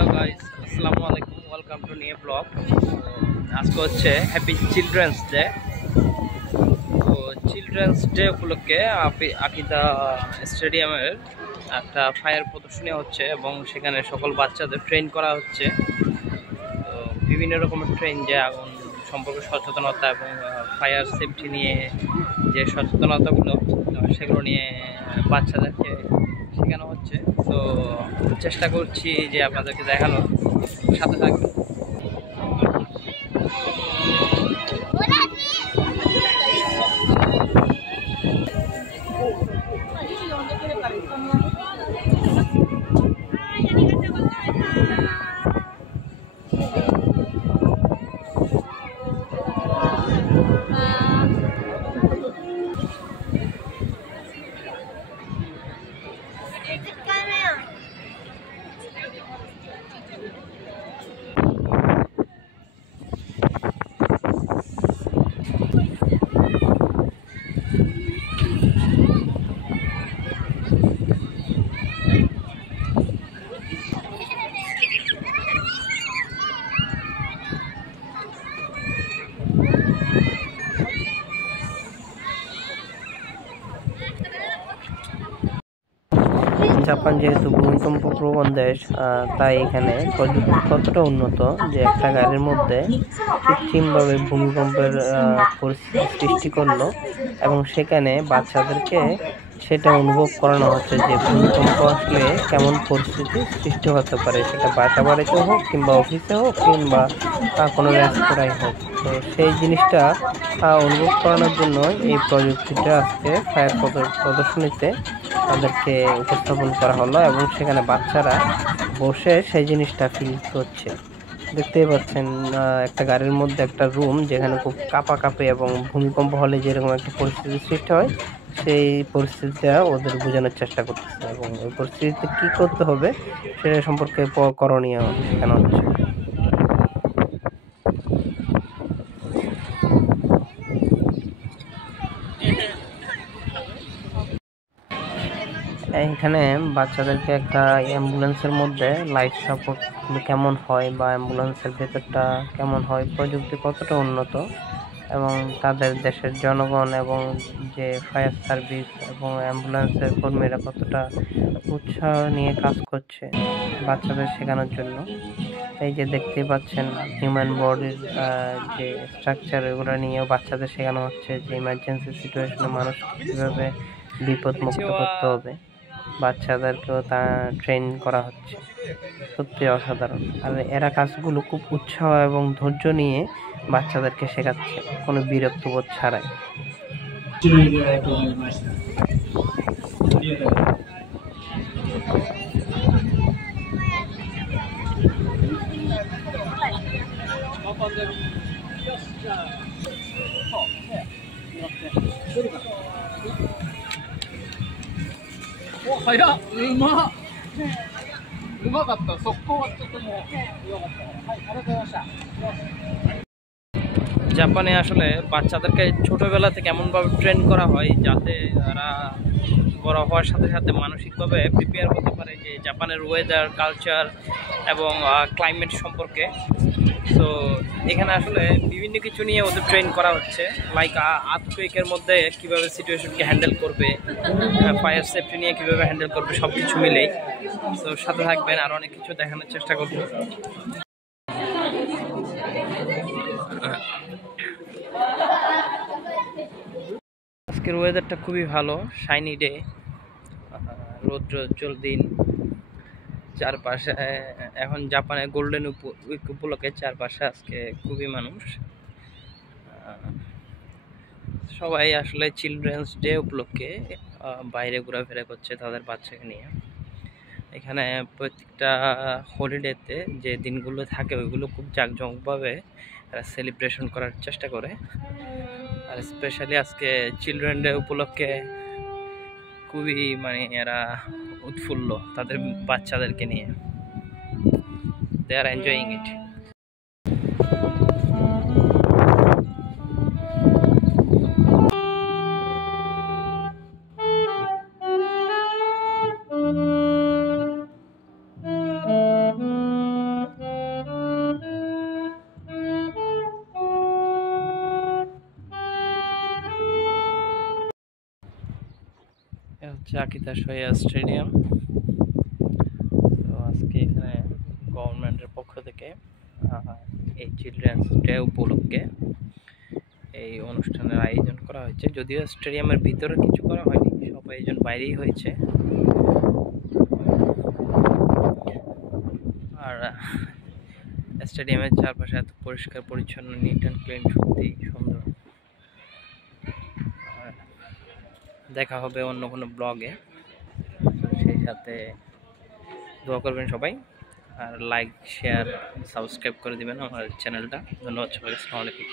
Hello guys, আসসালামু আলাইকুম। Welcome to new blog. আজকে হচ্ছে হ্যাপি চিলড্রেন্স ডে। তো চিলড্রেন্স ডে উপলক্ষে আকিদা স্টেডিয়ামের একটা ফায়ার প্রদর্শনী হচ্ছে এবং সেখানে সকল বাচ্চাদের ট্রেন করা হচ্ছে। তো বিভিন্ন রকমের ট্রেন, যে আগুন সম্পর্কে সচেতনতা এবং ফায়ার সেফটি নিয়ে যে সচেতনতাগুলো, সেগুলো নিয়ে বাচ্চাদেরকে শেখানো হচ্ছে। তো চেষ্টা করছি যে আপনাদেরকে দেখানোর, সাথে থাকবে। জাপান যেহেতু ভূমিকম্প প্রবণ দেশ, তাই এখানে প্রযুক্তি কতটা উন্নত যে একটা গাড়ির মধ্যে কৃত্রিমভাবে ভূমিকম্পের পরিস্থিতি সৃষ্টি করলো এবং সেখানে বাচ্চাদেরকে সেটা অনুভব করানো হচ্ছে যে ভূমিকম্প আসলে কেমন পরিস্থিতি সৃষ্টি হতে পারে, সেটা বাসা বাড়িতে হোক কিংবা অফিসে হোক কিংবা কোনো রেস্তোরাঁয় হোক। তো সেই জিনিসটা অনুভব করানোর জন্য এই প্রযুক্তিটা আজকে ফায়ার প্রদর্শনীতে তাদেরকে উপস্থাপন করা হলো এবং সেখানে বাচ্চারা বসে সেই জিনিসটা ফিল করছে। দেখতেই পাচ্ছেন একটা গাড়ির মধ্যে একটা রুম, যেখানে খুব কাঁপে এবং ভূমিকম্প হলে যেরকম একটা পরিস্থিতির সৃষ্টি হয়, সেই পরিস্থিতিটা ওদের বোঝানোর চেষ্টা করতেছে এবং ওই পরিস্থিতিতে কি করতে হবে সেটা সম্পর্কে করণীয় শেখানো হচ্ছে। এখানে বাচ্চাদেরকে একটা অ্যাম্বুলেন্সের মধ্যে লাইফ সাপোর্ট কেমন হয় বা অ্যাম্বুলেন্সের ভেতরটা কেমন হয়, প্রযুক্তি কতটা উন্নত এবং তাদের দেশের জনগণ এবং যে ফায়ার সার্ভিস এবং অ্যাম্বুলেন্সের কর্মীরা কতটা উৎসাহ নিয়ে কাজ করছে বাচ্চাদের শেখানোর জন্য। এই যে দেখতেই পাচ্ছেন হিউম্যান বডির যে স্ট্রাকচার, এগুলো নিয়েও বাচ্চাদের শেখানো হচ্ছে যে ইমার্জেন্সি সিচুয়েশনে মানুষ কীভাবে বিপদ মুক্ত করতে হবে। বাচ্চাদেরকেও তা ট্রেন করা হচ্ছে, সত্যি অসাধারণ। আর এরা কাজগুলো খুব উৎসাহ এবং ধৈর্য নিয়ে বাচ্চাদেরকে শেখাচ্ছে, কোনো বিরক্তবোধ ছাড়াই।お、早っ、うまっ。うまかった。速攻はちょっともう良かった。はい、ありがとうございました。জাপানে আসলে বাচ্চাদেরকে ছোটবেলা থেকে এমনভাবে ট্রেন করা হয় যাতে তারা বড় হওয়ার সাথে সাথে মানসিকভাবে প্রিপেয়ার হতে পারে যে জাপানের ওয়েদার, কালচার এবং ক্লাইমেট সম্পর্কে। তো এখানে আসলে বিভিন্ন কিছু নিয়ে ওদের ট্রেন করা হচ্ছে, লাইক আর্থকুয়েকের মধ্যে কীভাবে সিচুয়েশনকে হ্যান্ডেল করবে, ফায়ার সেফটি নিয়ে কীভাবে হ্যান্ডেল করবে, সব কিছু মিলেই। তো সাথে থাকবেন, আর অনেক কিছু দেখানোর চেষ্টা করব। আজকের ওয়েদারটা খুবই ভালো, শাইনি ডে, রৌদ্রোজ্জ্বল দিন। চারপাশে এখন জাপানের গোল্ডেন উইক উপলক্ষে চারপাশে আজকে খুবই মানুষ। সবাই আসলে চিলড্রেন্স ডে উপলক্ষে বাইরে ঘোরাফেরা করছে তাদের বাচ্চাকে নিয়ে। এখানে প্রত্যেকটা হলিডেতে যে দিনগুলো থাকে ওইগুলো খুব জাঁকজমকভাবে সেলিব্রেশন করার চেষ্টা করে। আর স্পেশালি আজকে চিলড্রেন ডে উপলক্ষে খুবই এরা উৎফুল্ল তাদের বাচ্চাদেরকে নিয়ে। দে আর এনজয়িং ইট। হচ্ছে আকিতা শোয়া স্টেডিয়াম। তো আজকে এখানে গভর্নমেন্টের পক্ষ থেকে এই চিলড্রেন্স ডে উপলক্ষে এই অনুষ্ঠানের আয়োজন করা হয়েছে। যদিও স্টেডিয়ামের ভিতরে কিছু করা হয়নি, সব আয়োজন বাইরেই হয়েছে। আর স্টেডিয়ামের চারপাশে এত পরিষ্কার পরিচ্ছন্ন, নিট অ্যান্ড ক্লিন, সত্যি সুন্দর। দেখা হবে অন্য কোনো ব্লগে, সেই সাথে দোয়া করবেন সবাই, আর লাইক শেয়ার সাবস্ক্রাইব করে দিবেন আমার চ্যানেলটা। ধন্যবাদ সবাইকে। আসসালামু আলাইকুম।